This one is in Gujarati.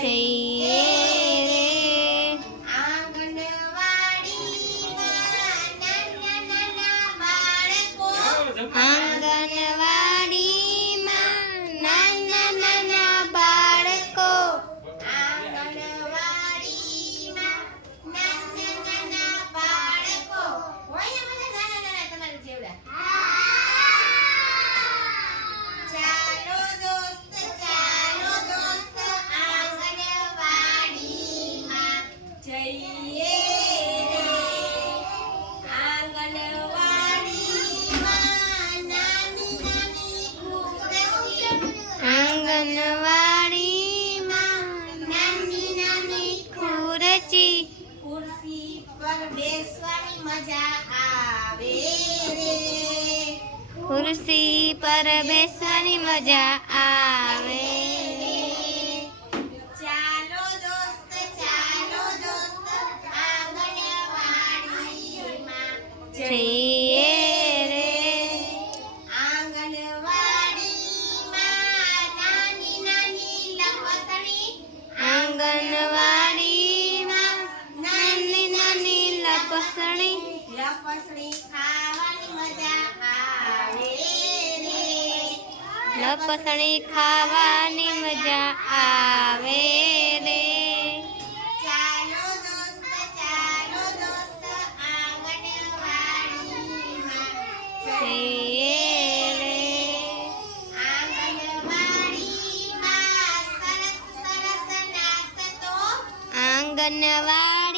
જઈએ રે આંગણવાડીમાં નાના નાના બાળકો આંગણવાડીમાં નાના નાના બાળકો આંગણવાડીમાં નાના નાના બાળકો હોય ને બધા નાના નાના તમારા જેવડા ચાલો દોસ્ત આંગણવાડીમાં જઈએ રે આંગણવાડીમાં નાની નાની ખુરશી આંગણવાડીમાં નાની નાની ખુરશી ખુરશી પર બેસવાની મજા આવે રે ખુરશી પર બેસવાની મજા આવે ચાલો દોસ્ત આંગણવાડીમાં જઈએ રે આંગણવાડીમાં નાની નાની લપસણી આંગણવાડીમાં નાની નાની લપસણી લપસણી ખાવાની મજા આવે રે લપસણી ખાવાની મજા આવે રે ચાલો દોસ્ત આંગણવાડીમાં જઈએ રે આંગણવાડીમાં સરસ સરસ નાસ્તો આંગણવાડી